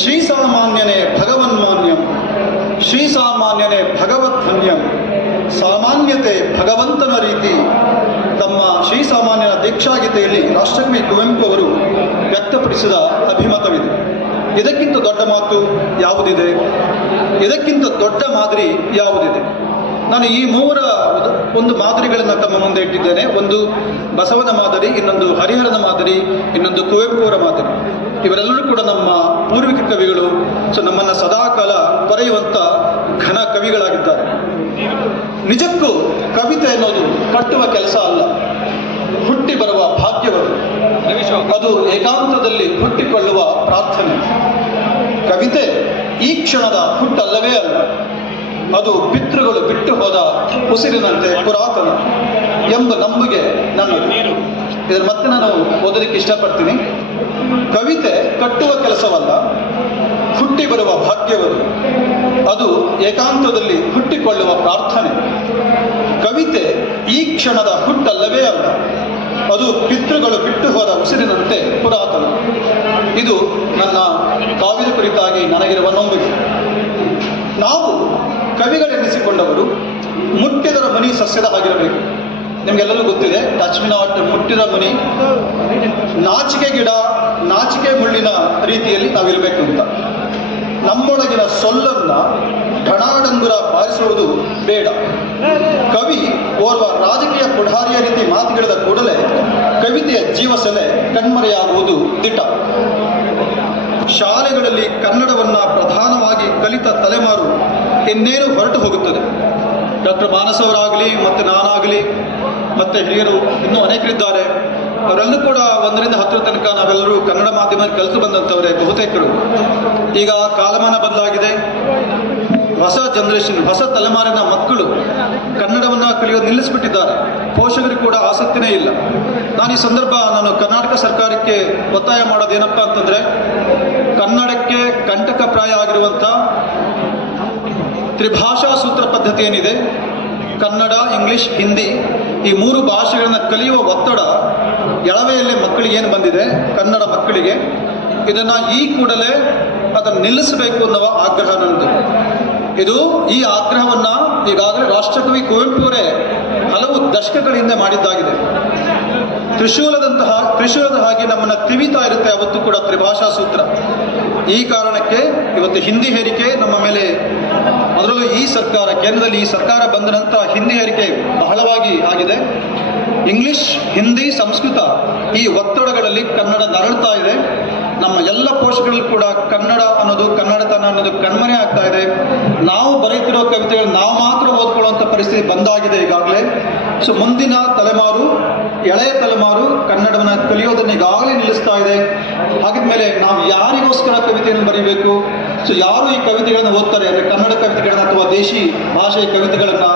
ಶ್ರೀಸಾಮಾನ್ಯನೇ ಭಗವನ್ಮಾನ್ಯಂ, ಶ್ರೀಸಾಮಾನ್ಯನೇ ಭಗವದ್ಧನ್ಯಂ, ಸಾಮಾನ್ಯತೆ ಭಗವಂತನ ರೀತಿ. ತಮ್ಮ ಶ್ರೀಸಾಮಾನ್ಯನ ದೀಕ್ಷಾಗೀತೆಯಲ್ಲಿ ರಾಷ್ಟ್ರಕವಿ ಕುವೆಂಪು ಅವರು ವ್ಯಕ್ತಪಡಿಸಿದ ಅಭಿಮತವಿದೆ. ಇದಕ್ಕಿಂತ ದೊಡ್ಡ ಮಾತು ಯಾವುದಿದೆ? ಇದಕ್ಕಿಂತ ದೊಡ್ಡ ಮಾದರಿ ಯಾವುದಿದೆ? ನಾನು ಈ ಮೂವರ ಒಂದು ಮಾದರಿಗಳನ್ನು ತಮ್ಮ ಮುಂದೆ ಇಟ್ಟಿದ್ದೇನೆ. ಒಂದು ಬಸವನ ಮಾದರಿ, ಇನ್ನೊಂದು ಹರಿಹರನ ಮಾದರಿ, ಇನ್ನೊಂದು ಕುವೆಂಪುವರ ಮಾದರಿ. ಇವರೆಲ್ಲರೂ ಕೂಡ ನಮ್ಮ ಪೂರ್ವಿಕ ಕವಿಗಳು. ನಮ್ಮನ್ನು ಸದಾಕಾಲ ಬರೆಯುವಂಥ ಘನ ಕವಿಗಳಾಗಿದ್ದಾರೆ. ನಿಜಕ್ಕೂ ಕವಿತೆ ಅನ್ನೋದು ಕಟ್ಟುವ ಕೆಲಸ ಅಲ್ಲ, ಹುಟ್ಟಿ ಬರುವ ಭಾಗ್ಯವದು. ಅದು ಏಕಾಂತದಲ್ಲಿ ಹುಟ್ಟಿಕೊಳ್ಳುವ ಪ್ರಾರ್ಥನೆ. ಕವಿತೆ ಈ ಕ್ಷಣದ ಹುಟ್ಟಲ್ಲವೇ ಅಲ್ಲ, ಅದು ಪಿತೃಗಳು ಬಿಟ್ಟು ಹೋದ ಉಸಿರಿನಂತೆ ಪುರಾತನ ಎಂಬ ನಂಬಿಕೆ ನನ್ನದು. ಇದರ ಮತ್ತೆ ನಾನು ಓದೋದಕ್ಕೆ ಇಷ್ಟಪಡ್ತೀನಿ. ಕವಿತೆ ಕಟ್ಟುವ ಕೆಲಸವಲ್ಲ, ಹುಟ್ಟಿ ಬರುವ ಭಾಗ್ಯವದು. ಅದು ಏಕಾಂತದಲ್ಲಿ ಹುಟ್ಟಿಕೊಳ್ಳುವ ಪ್ರಾರ್ಥನೆ. ಕವಿತೆ ಈ ಕ್ಷಣದ ಹುಟ್ಟಲ್ಲವೇ ಅಲ್ಲ, ಅದು ಪಿತೃಗಳು ಬಿಟ್ಟು ಹೋದ ಉಸಿರಿನಂತೆ ಪುರಾತನ. ಇದು ನನ್ನ ಕಾವ್ಯದ ಕುರಿತಾಗಿ ನನಗಿರುವ ನಂಬಿಕೆ. ನಾವು ಕವಿಗಳೆನಿಸಿಕೊಂಡವರು ಮುಟ್ಟಿದರ ಮುನಿ ಸಸ್ಯದ ಆಗಿರಬೇಕು. ನಿಮಗೆಲ್ಲರೂ ಗೊತ್ತಿದೆ, ಟಚ್ ಮಿ ನಾಟ್, ಮುಟ್ಟಿದ ಮುನಿ, ನಾಚಿಕೆ ಗಿಡ, ನಾಚಿಕೆ ಮುಳ್ಳಿನ ರೀತಿಯಲ್ಲಿ ನಾವಿರಬೇಕು ಅಂತ. ನಮ್ಮೊಳಗಿನ ಸೊಲ್ಲನ್ನ ಢಣಾಡಂಗುರ ಬಾರಿಸುವುದು ಬೇಡ. ಕವಿ ಓರ್ವ ರಾಜಕೀಯ ಪುಢಾರಿಯ ರೀತಿ ಮಾತುಗಳಿದ ಕೂಡಲೇ ಕವಿತೆಯ ಜೀವಸೆಲೆ ಕಣ್ಮರೆಯಾಗುವುದು ದಿಟ. ಶಾಲೆಗಳಲ್ಲಿ ಕನ್ನಡವನ್ನು ಪ್ರಧಾನವಾಗಿ ಕಲಿತ ತಲೆಮಾರು ಇನ್ನೇನು ಹೊರಟು ಹೋಗುತ್ತದೆ. ಡಾಕ್ಟರ್ ಮಾನಸ್ ಅವರಾಗಲಿ, ಮತ್ತು ನಾನಾಗಲಿ, ಮತ್ತು ಹಿರಿಯರು ಇನ್ನೂ ಅನೇಕರಿದ್ದಾರೆ. ಅವರೆಲ್ಲರೂ ಕೂಡ 1ರಿಂದ 10 ತನಕ ನಾವೆಲ್ಲರೂ ಕನ್ನಡ ಮಾಧ್ಯಮದಲ್ಲಿ ಕಲಿತು ಬಂದಂಥವರೇ ಬಹುತೇಕರು. ಈಗ ಕಾಲಮಾನ ಬದಲಾಗಿದೆ. ಹೊಸ ಜನರೇಷನ್, ಹೊಸ ತಲೆಮಾರಿನ ಮಕ್ಕಳು ಕನ್ನಡವನ್ನು ಕಲಿಯೋದು ನಿಲ್ಲಿಸಿಬಿಟ್ಟಿದ್ದಾರೆ. ಪೋಷಕರಿಗೆ ಕೂಡ ಆಸಕ್ತಿನೇ ಇಲ್ಲ. ನಾನು ಈ ಸಂದರ್ಭ ಕರ್ನಾಟಕ ಸರ್ಕಾರಕ್ಕೆ ಒತ್ತಾಯ ಮಾಡೋದೇನಪ್ಪ ಅಂತಂದರೆ, ಕನ್ನಡಕ್ಕೆ ಕಂಟಕಪ್ರಾಯ ಆಗಿರುವಂಥ ತ್ರಿಭಾಷಾ ಸೂತ್ರ ಪದ್ಧತಿ ಏನಿದೆ, ಕನ್ನಡ, ಇಂಗ್ಲಿಷ್, ಹಿಂದಿ, ಈ 3 ಭಾಷೆಗಳನ್ನು ಕಲಿಯುವ ಒತ್ತಡ ಎಳವೆಯಲ್ಲೇ ಮಕ್ಕಳಿಗೆ ಏನು ಬಂದಿದೆ, ಕನ್ನಡ ಮಕ್ಕಳಿಗೆ, ಇದನ್ನು ಈ ಕೂಡಲೇ ಅದನ್ನು ನಿಲ್ಲಿಸಬೇಕು ಅನ್ನುವ ಆಗ್ರಹ ನನ್ನದು. ಈ ಆಗ್ರಹವನ್ನು ಈಗಾಗಲೇ ರಾಷ್ಟ್ರಕವಿ ಕುವೆಂಪುರೇ ಹಲವು ದಶಕಗಳ ಹಿಂದೆ ಮಾಡಿದ್ದಾಗಿದೆ. ತ್ರಿಶೂಲದ ಹಾಗೆ ನಮ್ಮನ್ನು ತಿವಿತಾ ಇರುತ್ತೆ ಅವತ್ತು ಕೂಡ ತ್ರಿಭಾಷಾ ಸೂತ್ರ. ಈ ಕಾರಣಕ್ಕೆ ಇವತ್ತು ಹಿಂದಿ ಹೇರಿಕೆ ನಮ್ಮ ಮೇಲೆ, ಅದರಲ್ಲೂ ಈ ಸರ್ಕಾರ, ಕೇಂದ್ರದಲ್ಲಿ ಈ ಸರ್ಕಾರ ಬಂದ ನಂತರ ಹಿಂದಿ ಹೇರಿಕೆ ಬಹಳವಾಗಿ ಆಗಿದೆ. ಇಂಗ್ಲಿಷ್, ಹಿಂದಿ, ಸಂಸ್ಕೃತ ಈ ಒತ್ತಡಗಳಲ್ಲಿ ಕನ್ನಡ ನರಳ್ತಾ ಇದೆ. ನಮ್ಮ ಎಲ್ಲ ಪೋಷಕರಲ್ಲಿ ಕೂಡ ಕನ್ನಡ ಅನ್ನೋದು, ಕನ್ನಡತನ ಅನ್ನೋದು ಕಣ್ಮರೆ ಆಗ್ತಾ ಇದೆ. ನಾವು ಬರೆಯುತ್ತಿರೋ ಕವಿತೆಗಳು ನಾವು ಮಾತ್ರ ಓದ್ಕೊಳ್ಳುವಂಥ ಪರಿಸ್ಥಿತಿ ಬಂದಾಗಿದೆ ಈಗಾಗಲೇ. ಮುಂದಿನ ತಲೆಮಾರು, ಎಳೆಯ ತಲೆಮಾರು ಕನ್ನಡವನ್ನು ಕಲಿಯೋದನ್ನು ಈಗಾಗಲೇ ನಿಲ್ಲಿಸ್ತಾ ಇದೆ. ಹಾಗಿದ್ಮೇಲೆ ನಾವು ಯಾರಿಗೋಸ್ಕರ ಕವಿತೆಯನ್ನು ಬರೀಬೇಕು? ಯಾರು ಈ ಕವಿತೆಗಳನ್ನು ಓದ್ತಾರೆ ಅಂದರೆ ಕನ್ನಡ ಕವಿತೆಗಳನ್ನ ಅಥವಾ ದೇಶಿ ಭಾಷೆಯ ಕವಿತೆಗಳನ್ನು?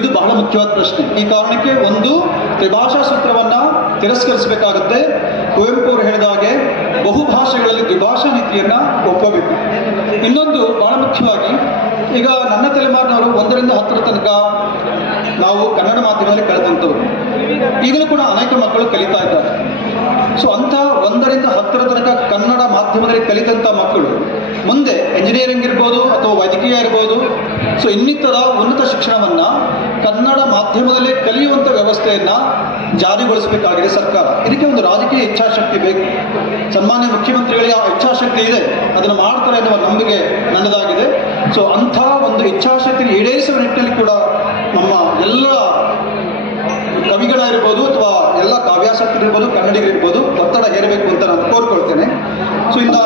ಇದು ಬಹಳ ಮುಖ್ಯವಾದ ಪ್ರಶ್ನೆ. ಈ ಕಾರಣಕ್ಕೆ ಒಂದು ತ್ರಿಭಾಷಾ ಸೂತ್ರವನ್ನು ತಿರಸ್ಕರಿಸಬೇಕಾಗುತ್ತೆ. ಕುವೆಂಪು ಅವರು ಹೇಳಿದ ಹಾಗೆ ಬಹುಭಾಷೆಗಳಲ್ಲಿ ದ್ವಿಭಾಷಾ ನೀತಿಯನ್ನು ಒಪ್ಪಬೇಕು. ಇನ್ನೊಂದು ಬಹಳ ಮುಖ್ಯವಾಗಿ, ಈಗ ನನ್ನ ತಲೆಮಾರಿನವರು 1ರಿಂದ 10 ತನಕ ನಾವು ಕನ್ನಡ ಮಾಧ್ಯಮದಲ್ಲಿ ಕಲಿತಂಥವ್ರು. ಈಗಲೂ ಕೂಡ ಅನೇಕ ಮಕ್ಕಳು ಕಲಿತಾ ಇದ್ದಾರೆ. ಅಂಥ 1ರಿಂದ 10 ತನಕ ಕನ್ನಡ ಮಾಧ್ಯಮದಲ್ಲಿ ಕಲಿತಂಥ ಮಕ್ಕಳು ಮುಂದೆ ಎಂಜಿನಿಯರಿಂಗ್ ಇರ್ಬೋದು ಅಥವಾ ವೈದ್ಯಕೀಯ ಇರ್ಬೋದು, ಇನ್ನಿತರ ಉನ್ನತ ಶಿಕ್ಷಣವನ್ನು ಕನ್ನಡ ಮಾಧ್ಯಮದಲ್ಲಿ ಕಲಿಯುವಂಥ ವ್ಯವಸ್ಥೆಯನ್ನು ಜಾರಿಗೊಳಿಸಬೇಕಾಗಿದೆ ಸರ್ಕಾರ. ಇದಕ್ಕೆ ಒಂದು ರಾಜಕೀಯ ಇಚ್ಛಾಶಕ್ತಿ ಬೇಕು. ಸನ್ಮಾನ್ಯ ಮುಖ್ಯಮಂತ್ರಿಗಳಿಗೆ ಆ ಇಚ್ಛಾಶಕ್ತಿ ಇದೆ, ಅದನ್ನು ಮಾಡ್ತಾರೆ ಎನ್ನುವ ನಂಬಿಕೆ ನನ್ನದಾಗಿದೆ. ಅಂಥ ಒಂದು ಇಚ್ಛಾಶಕ್ತಿ ಈಡೇರಿಸುವ ನಿಟ್ಟಿನಲ್ಲಿ ಕೂಡ ನಮ್ಮ ಎಲ್ಲ ಕವಿಗಳಿರ್ಬೋದು ಅಥವಾ ಎಲ್ಲ ಕಾವ್ಯಾಸಕ್ತರಿರ್ಬೋದು, ಕನ್ನಡಿಗರಿರ್ಬೋದು ಒತ್ತಡ ಹೇರಬೇಕು ಅಂತ ನಾನು ಕೋರ್ಕೊಳ್ತೇನೆ. ಇನ್ನು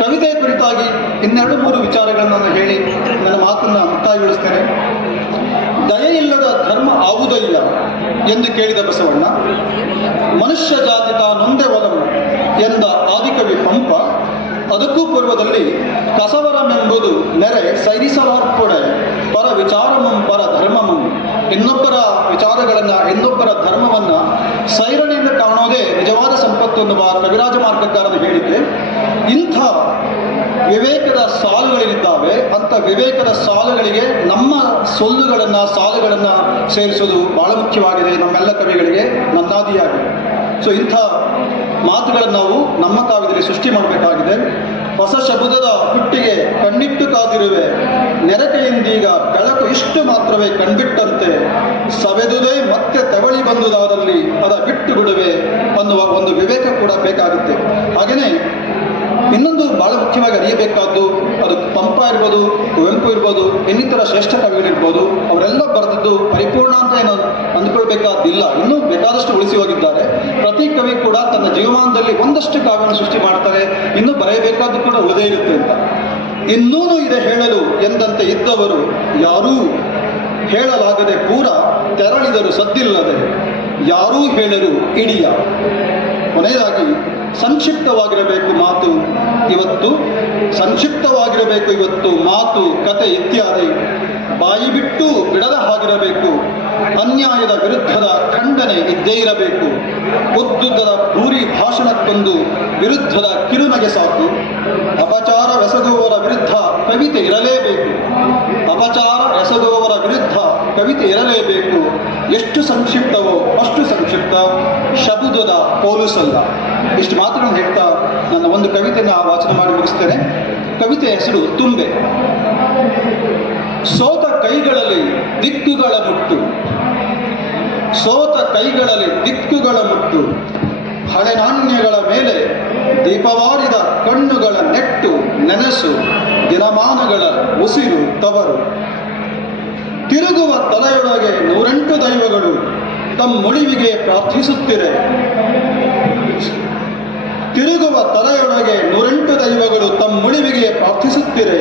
ಕವಿತೆಯ ಕುರಿತಾಗಿ 2-3 ವಿಚಾರಗಳನ್ನು ನಾನು ಹೇಳಿ ನನ್ನ ಮಾತನ್ನು ಮುಕ್ತಾಯಗೊಳಿಸ್ತೇನೆ. ದಯೆಯಿಲ್ಲದ ಧರ್ಮ ಆವುದಯ್ಯ ಎಂದು ಕೇಳಿದ ಬಸವಣ್ಣ, ಮನುಷ್ಯ ಜಾತಿ ತಾನೊಂದೇ ಒಲವು ಎಂದ ಆದಿಕವಿ ಪಂಪ, ಅದಕ್ಕೂ ಪೂರ್ವದಲ್ಲಿ ಕಸವರಮೆಂಬುದು ನೆರೆ ಸೈರಿಸವಾರ್ಪೊಡೆ ಪರ ವಿಚಾರಮಂ ಪರ ಧರ್ಮಮಂ, ಇನ್ನೊಬ್ಬರ ವಿಚಾರಗಳನ್ನು, ಇನ್ನೊಬ್ಬರ ಧರ್ಮವನ್ನು ಸೈರಣೆಯಿಂದ ಕಾಣೋದೇ ನಿಜವಾದ ಸಂಪತ್ತು ಎನ್ನುವ ಕವಿರಾಜ ಮಾರ್ಗಕಾರನ ಹೇಳಿಕೆ. ಇಂಥ ವಿವೇಕದ ಸಾಲುಗಳೇನಿದ್ದಾವೆ, ಅಂಥ ವಿವೇಕದ ಸಾಲುಗಳಿಗೆ ನಮ್ಮ ಸೊಲ್ಲುಗಳನ್ನು, ಸಾಲುಗಳನ್ನು ಸೇರಿಸೋದು ಬಹಳ ಮುಖ್ಯವಾಗಿದೆ ನಮ್ಮೆಲ್ಲ ಕವಿಗಳಿಗೆ, ನನ್ನಾದಿಯಾಗಿದೆ. ಇಂಥ ಮಾತುಗಳನ್ನು ನಾವು ನಮ್ಮ ಕಾವ್ಯದಲ್ಲಿ ಸೃಷ್ಟಿ ಮಾಡಬೇಕಾಗಿದೆ. ಹೊಸ ಶಬ್ದದ ಹುಟ್ಟಿಗೆ ಕಣ್ಣಿಟ್ಟು ಕಾದಿರುವೆ, ನೆರಕೆಯಿಂದೀಗ ಬೆಳಕು ಇಷ್ಟು ಮಾತ್ರವೇ ಕಣ್ಬಿಟ್ಟಂತೆ, ಸವೆದುದೇ ಮತ್ತೆ ತವಳಿ ಬಂದುದಾದಲ್ಲಿ ಅದ ಬಿಟ್ಟು ಬಿಡುವೆ ಅನ್ನುವ ಒಂದು ವಿವೇಕ ಕೂಡ ಬೇಕಾಗುತ್ತೆ. ಹಾಗೆಯೇ ಇನ್ನೊಂದು ಬಹಳ ಮುಖ್ಯವಾಗಿ ಅರಿಯಬೇಕಾದ್ದು, ಅದು ಪಂಪ ಇರ್ಬೋದು, ಕುವೆಂಪು ಇರ್ಬೋದು, ಇನ್ನಿತರ ಶ್ರೇಷ್ಠ ಕವಿಗಳಿರ್ಬೋದು, ಅವರೆಲ್ಲ ಬರೆದದ್ದು ಪರಿಪೂರ್ಣ ಅಂತ ಏನು ಅಂದ್ಕೊಳ್ಬೇಕಾದಿಲ್ಲ. ಇನ್ನೂ ಬೇಕಾದಷ್ಟು ಉಳಿಸಿ ಹೋಗಿದ್ದಾರೆ. ಪ್ರತಿ ಕವಿ ಕೂಡ ತನ್ನ ಜೀವಮಾನದಲ್ಲಿ ಒಂದಷ್ಟು ಕಾವ್ಯವನ್ನು ಸೃಷ್ಟಿ ಮಾಡ್ತಾರೆ, ಇನ್ನೂ ಬರೆಯಬೇಕಾದ್ದು ಕೂಡ ಉಳಿದೇ ಇರುತ್ತೆ ಅಂತ. ಇನ್ನೂನು ಇದೆ ಹೇಳಲು ಎಂದಂತೆ ಇದ್ದವರು ಯಾರೂ ಹೇಳಲಾಗದೆ ಪೂರ ತೆರಳಿದರು ಸದ್ದಿಲ್ಲದೆ, ಯಾರೂ ಹೇಳರು ಇಡಿಯ. ಕೊನೆಯದಾಗಿ ಸಂಕ್ಷಿಪ್ತವಾಗಿರಬೇಕು ಮಾತು ಇವತ್ತು, ಸಂಕ್ಷಿಪ್ತವಾಗಿರಬೇಕು ಇವತ್ತು ಮಾತು, ಕತೆ ಇತ್ಯಾದಿ. ಬಾಯಿ ಬಿಟ್ಟು ಬಿಡದ ಹಾಗಿರಬೇಕು, ಅನ್ಯಾಯದ ವಿರುದ್ಧದ ಖಂಡನೆ ಇದ್ದೇ ಇರಬೇಕು. ಉದ್ದುದ್ದದ ಭೂರಿ ಭಾಷಣಕ್ಕೊಂದು ವಿರುದ್ಧದ ಕಿರುನಗೆ ಸಾಕು. ಅಪಚಾರ ಎಸಗುವವರ ವಿರುದ್ಧ ಕವಿತೆ ಇರಲೇಬೇಕು, ಅಪಚಾರ ಎಸಗುವವರ ವಿರುದ್ಧ ಕವಿತೆ ಇರಲೇಬೇಕು. ಎಷ್ಟು ಸಂಕ್ಷಿಪ್ತವೋ ಅಷ್ಟು ಸಂಕ್ಷಿಪ್ತ, ಶಬ್ದದ ಪೋಲಿಸಲ್ಲ. ಇಷ್ಟು ಮಾತುಗಳನ್ನು ಹೇಳ್ತಾ ನನ್ನ ಒಂದು ಕವಿತೆಯನ್ನು ವಾಚನ ಮಾಡಿ ಮುಗಿಸ್ತೇನೆ. ಕವಿತೆಯ ಹೆಸರು ತುಂಬೆ. ಸೋತ ಕೈಗಳಲ್ಲಿ ದಿಕ್ಕುಗಳ ಮುಟ್ಟು, ಸೋತ ಕೈಗಳಲ್ಲಿ ದಿಕ್ಕುಗಳ ಮುಟ್ಟು, ಹಳೆ ನಾಣ್ಯಗಳ ಮೇಲೆ ದೀಪವಾರಿದ ಕಣ್ಣುಗಳ ನೆಟ್ಟು ನೆನಸು, ದಿನಮಾನಗಳ ಉಸಿರು ತವರು. ತಿರುಗುವ ತಲೆಯೊಳಗೆ 108 ದೈವಗಳು ತಮ್ಮುಳಿವಿಗೆ ಪ್ರಾರ್ಥಿಸುತ್ತಿರೆ, ತಿರುಗುವ ತಲೆಯೊಳಗೆ 108 ದೈವಗಳು ತಮ್ಮುಳಿವಿಗೆ ಪ್ರಾರ್ಥಿಸುತ್ತಿರೆ.